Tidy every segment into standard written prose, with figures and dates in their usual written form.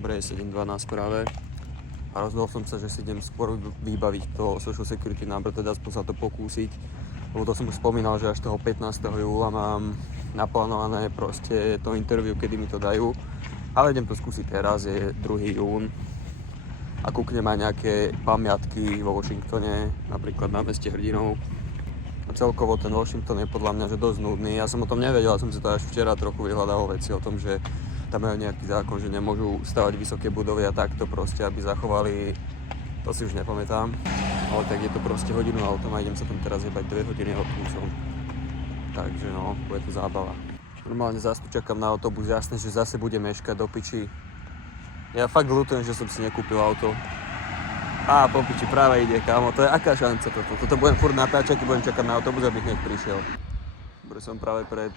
Dobre, je 7:12 práve. A rozhodol som sa, že si idem skôr vybaviť to social security number, teda aspoň sa to pokúsiť. Lebo to som už spomínal, že až toho 15. júla mám naplánované proste to interview, kedy mi to dajú. Ale idem to skúsiť teraz, je 2. jún. A kúknem aj nejaké pamiatky vo Washingtone, napríklad na meste hrdinov. A celkovo ten Washington je podľa mňa že dosť nudný. Ja som o tom nevedel, som si to až včera trochu vyhľadal veci o tom, že tam majú nejaký zákon, že nemôžu stavať vysoké budovy a takto proste, aby zachovali, to si už nepamätám. Ale tak je to proste hodinu autom a idem sa tam teraz jebať 2 hodiny autobusom. Takže no, bude to zábava. Normálne zase tu čakám na autobus, jasné, že zase bude meškať do piči. Ja fakt ľutujem, že som si nekúpil auto. Á, po piči, práve ide, kámo, to je aká šanca toto? Toto budem furt natáčať, budem čakať na autobus, aby hneď prišiel. Dobre, som práve pred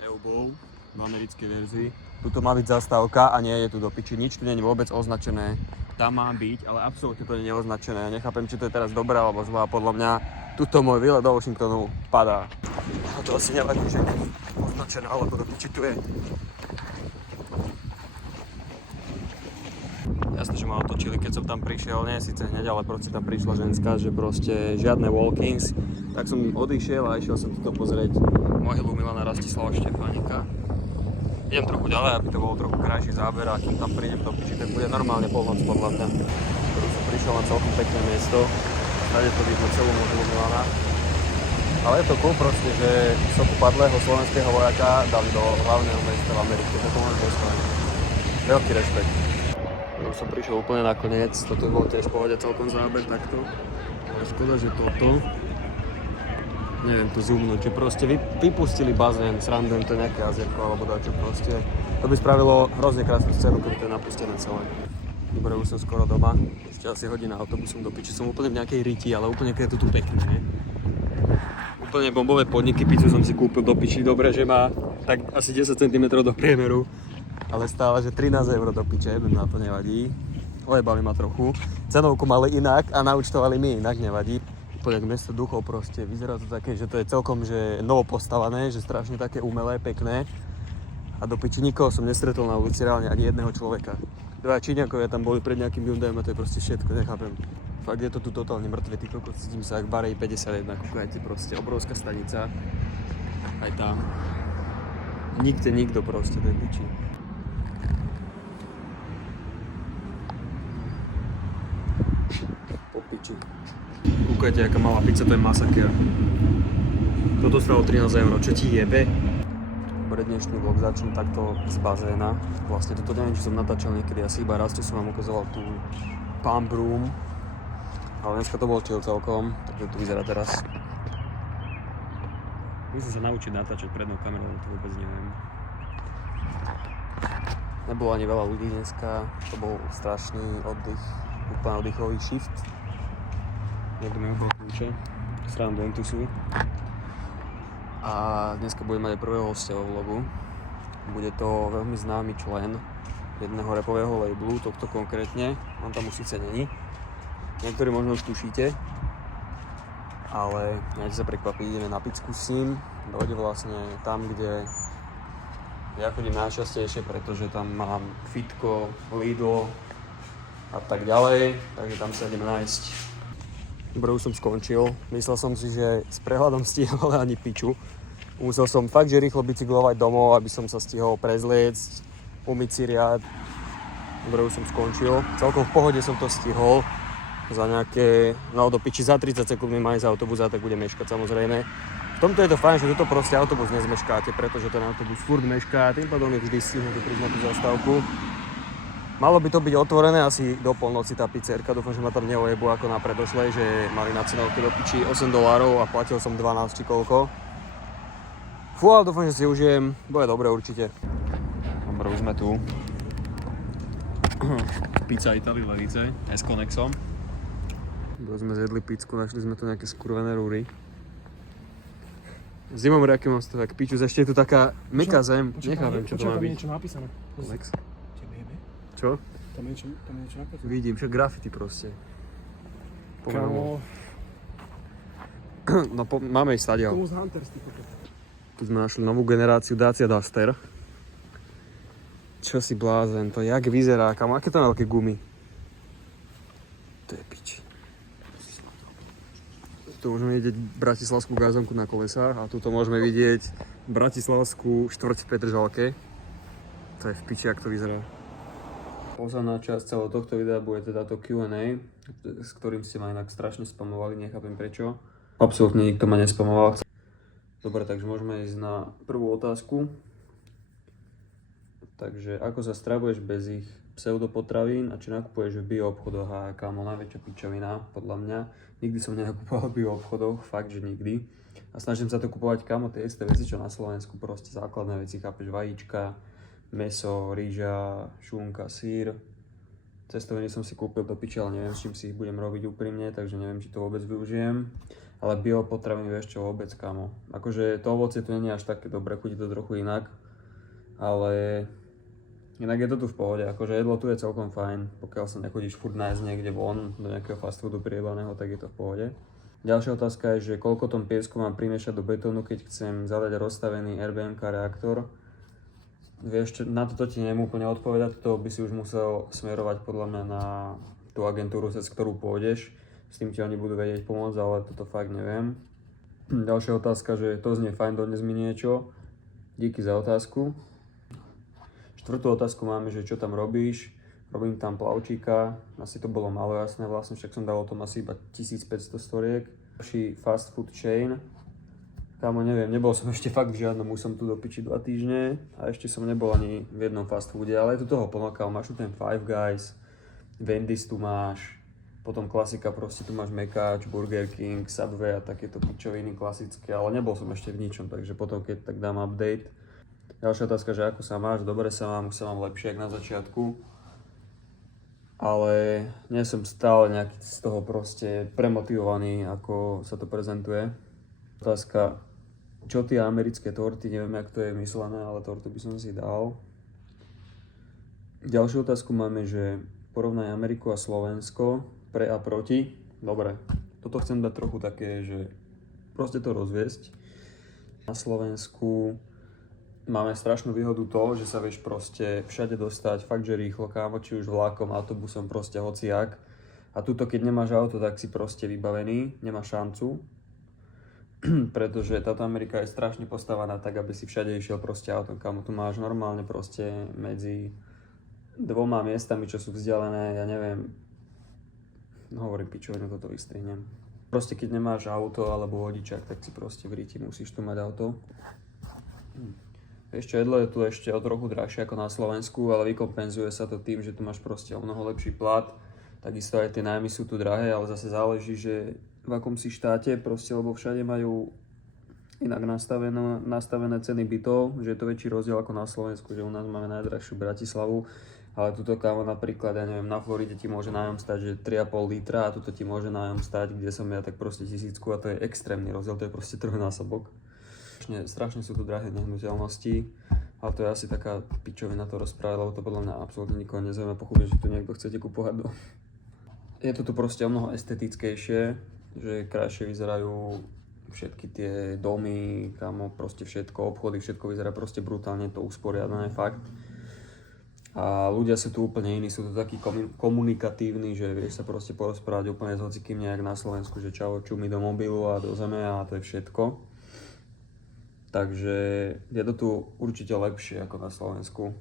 EUBou v americkej verzii. Tuto má byť zastávka a nie je tu do piči, nič tu nie je vôbec označené. Tam má byť, ale absolútne to nie je označené. Ja nechápem, či to je teraz dobré alebo zlá. Podľa mňa tuto môj výlet do Washingtonu padá. A to asi nevadí, že nie je označené, alebo do piči tu je. Jasné, že ma otočili, keď som tam prišiel, nie síce hneď, ale proste tam prišla ženská, že proste žiadne walk-ins. Tak som odišiel a išiel som tuto pozrieť mohylu Milana Rastislava Štefánika. Idem trochu ďalej, aby to bol trochu krajší záber a kým tam prídem do piči, tak bude normálne polnoc podľa mňa. Ktorú som prišiel na celkom pekné miesto. Tady to vidno celú mohylu Milana. Ale je to cool proste, že sochu padlého slovenského vojaka dali do hlavného mesta v Amerike. To môžem postaviť. Veľký rešpekt. Už som prišiel úplne nakoniec, toto bol tiež pohode celkom záber takto. Ale škoda, že toto, neviem to zoomnúť, že proste vypustili bazén, srandem to nejaké jazierko alebo dačo proste. To by spravilo hrozne krásnu scénu, keby to je napustené celé. Dobre, už som skoro doma, ešte asi hodina autobusom do piči, som úplne v nejakej riti, ale úplne keď je to tu pekné, nie? Úplne bombové podniky, pizzu som si kúpil do piči, dobre, že má tak asi 10 cm do priemeru. Ale stále, že 13 € do piče, na to nevadí. Ojebali ma trochu. Cenovku mali inak a naučtovali mi inak, nevadí. Úplne mesto duchov proste, vyzerá to také, že to je celkom že novo postavané, že strašne také umelé, pekné. A do piči nikoho som nestretol na ulici, reálne ani jedného človeka. 2 Číňakovia tam boli pred nejakým Hyundaiem a to je proste všetko, nechápem. Fakt je to tu totálne mŕtve, ty kokos, cítim sa jak Barej 51, kúkajte proste, obrovská stanica. Aj tam. Nikde nikto proste, to je piči. Kúkajte, aká malá pizza, to je masaker. Toto stalo 13 €, čo ti jebe? Dobre, dnešný vlog začnem takto z bazéna. Vlastne toto neviem, či som natáčal niekedy, asi iba raz, čo som vám ukazoval tú pump room. Ale dneska to bol chill celkom, takže to vyzerá teraz. Musím sa naučiť natáčať prednou kamerou, to vôbec neviem. Nebolo ani veľa ľudí dneska, to bol strašný oddych, úplne oddychový shift. Niekto mi ubol kľúče, srandujem, tu sú. A dneska budem mať aj prvého hostia vo vlogu. Bude to veľmi známy člen jedného rapového labelu, tohto konkrétne. On tam už síce není. Niektorí možno už tušíte. Ale nechajte sa prekvapiť, ideme na picku s ním. Dojde vlastne tam, kde ja chodím najčastejšie, pretože tam mám Fitko, Lidl a tak ďalej. Takže tam sa ideme nájsť. Dobre, už som skončil. Myslel som si, že s prehľadom stihol, ale ani piču. Musel som fakt, že rýchlo bicyklovať domov, aby som sa stihol prezliecť, umyť si riad. Dobre, už som skončil. Celkom v pohode som to stihol. Za nejaké, no do piči, za 30 sekúnd mi má ísť autobus a tak bude meškať samozrejme. V tomto je to fajn, že toto proste autobus nezmeškáte, pretože ten autobus furt mešká, tým pádom je vždy stihnutý prísť na tú zastávku. Malo by to byť otvorené asi do polnoci tá pizzerka, dúfam, že ma tam neojebu ako na predošlej, že mali na cenovke do piči $8 a platil som 12 či koľko. Fú, ale dúfam, že si užijem, bude dobre určite. Dobre, už sme tu. Pizza Italy Levice, s Connexom. Dobre, sme zjedli pizku, našli sme tu nejaké skurvené rúry. Zimom reaky mám z toho, jak piču, ešte je tu taká meká zem, nechápem, čo to má byť. Tam je niečo napísané. Connex. Čo? Čo? Tam je niečo napísané. Vidím, však graffiti proste. Kámo. No máme ísť stadiaľ. Ghost Hunters, ty kokot. Tu sme našli novú generáciu Dacia Duster. Čo si blázen, to jak vyzerá, kam, aké to má veľké gumy? To je piči. Tu môžeme vidieť bratislavskú gazonku na kolesách a tuto môžeme vidieť bratislavskú štvrť v Petržalke. To je v piči, jak to vyzerá. Posledná časť celého tohto videa bude teda to Q&A, s ktorým ste ma inak strašne spamovali, nechápem prečo. Absolútne nikto ma nespamoval. Dobre, takže môžeme ísť na prvú otázku. Takže ako sa stravuješ bez ich pseudopotravín a či nakupuješ v bioobchodoch? A kámo, najväčšia pičovina, podľa mňa. Nikdy som nenakupoval v bioobchodoch, fakt, že nikdy. A snažím sa to kupovať, kámo, tie isté veci, čo na Slovensku, proste základné veci, chápeš, vajíčka, mäso, rýža, šunka, sír. Cestoviny som si kúpil do piče, ale neviem, s čím si ich budem robiť úprimne, takže neviem, či to vôbec využijem. Ale biopotraviny, vieš čo, vôbec, kámo. Akože to ovocie tu nie je až také dobré, chutí to trochu inak. Ale inak je to tu v pohode, akože jedlo tu je celkom fajn. Pokiaľ sa nechodíš furt nájsť niekde von, do nejakého fast foodu priebaného, tak je to v pohode. Ďalšia otázka je, že koľko tom piesku mám primiešať do betónu, keď chcem zadať rozstavený RBMK reaktor. Vieš, na toto ti neviem úplne odpovedať, to by si už musel smerovať podľa mňa na tú agentúru, cez ktorú pôjdeš. S tým ti oni budú vedieť pomôcť, ale toto fakt neviem. Ďalšia otázka, že to znie fajn, dones mi niečo. Díky za otázku. Štvrtú otázku máme, že čo tam robíš. Robím tam plavčíka, asi to bolo malo jasné, vlastne však som dal o tom asi iba 1500 storiek. Ďalší fast food chain. Kámo, neviem, nebol som ešte fakt v žiadnom, už som tu do piči 2 týždne a ešte som nebol ani v jednom fast foode, ale je tu toho plno, kámo, máš tu ten Five Guys, Wendy's tu máš, potom klasika, proste tu máš Mekáč, Burger King, Subway a takéto pičoviny klasické, ale nebol som ešte v ničom, takže potom keď tak dám update. Ďalšia otázka, že ako sa máš, dobre sa mám, už sa mám lepšie ako na začiatku. Ale nie som stále nejaký z toho proste premotivovaný, ako sa to prezentuje. Otázka, čo tie americké torty, neviem jak to je myslené, ale tortu by som si dal. Ďalšiu otázku máme, že porovnaj Ameriku a Slovensko. Pre a proti. Dobre, toto chcem dať trochu také, že proste to rozviesť. Na Slovensku máme strašnú výhodu to, že sa vieš proste všade dostať fakt, že rýchlo, kámo, či už vlákom, autobusom, proste hociak. A tuto, keď nemáš auto, tak si proste vybavený, nemáš šancu. Pretože táto Amerika je strašne postavená tak, aby si všade išiel proste autom, kámo. Tu máš normálne proste medzi dvoma miestami, čo sú vzdialené, ja neviem, hovorím pičovinu, toto vystrihnem. Proste keď nemáš auto alebo vodičák, tak si proste v ríti musíš tu mať auto. Ešte jedlo je tu ešte o trochu drahšie ako na Slovensku, ale vykompenzuje sa to tým, že tu máš proste o mnoho lepší plat. Takisto aj tie nájmy sú tu drahé, ale zase záleží, že v akom si štáte, proste, lebo všade majú inak nastavené ceny bytov, že je to väčší rozdiel ako na Slovensku, že u nás máme najdrahšiu Bratislavu. Ale tuto, kámo, napríklad, ja neviem, na Floride ti môže nájom stať, že 3,5 litra a tuto ti môže nájom stať, kde som ja, tak proste 1000 a to je extrémny rozdiel, to je proste trojnásobok. Strašne sú tu drahé nehnuteľnosti, ale to je asi taká pičovina to rozprávať, lebo to podľa mňa absolútne nikoho nezaujíma, pochopím, že tu niekto chcete kupovať do. Je to tu proste o mnoho estetickejšie, že krajšie vyzerajú všetky tie domy, kámo, proste všetko, obchody, všetko vyzerá proste brutálne, to usporiadané, fakt. A ľudia sú tu úplne iní, sú tu takí komunikatívni, že vieš sa proste porozprávať úplne s hocikým nejak na Slovensku, že čau, čumi do mobilu a do zeme a to je všetko. Takže je to tu určite lepšie ako na Slovensku.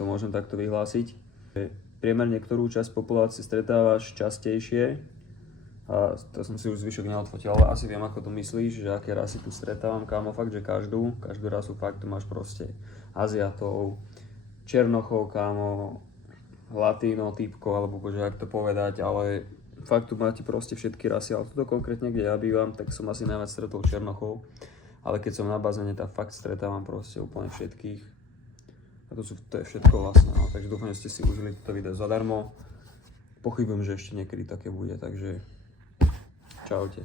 To môžem takto vyhlásiť. Priemerne ktorú časť populácie stretávaš častejšie, a to som si už zvyšok neodfotil, ale asi viem, ako to myslíš, že aké rasy tu stretávam, kámo, fakt, že každú rasu fakt tu máš proste Aziatov, Černochov, kámo, Latino typkov, alebo bože, jak to povedať, ale fakt tu máte proste všetky rasy, ale tuto konkrétne, kde ja bývam, tak som asi najviac stretol Černochov, ale keď som na bazéne, tak fakt stretávam proste úplne všetkých. A to je všetko vlastne, no. Takže dúfam, že ste si užili toto video zadarmo. Pochybujem, že ešte niekedy také bude, takže čaute.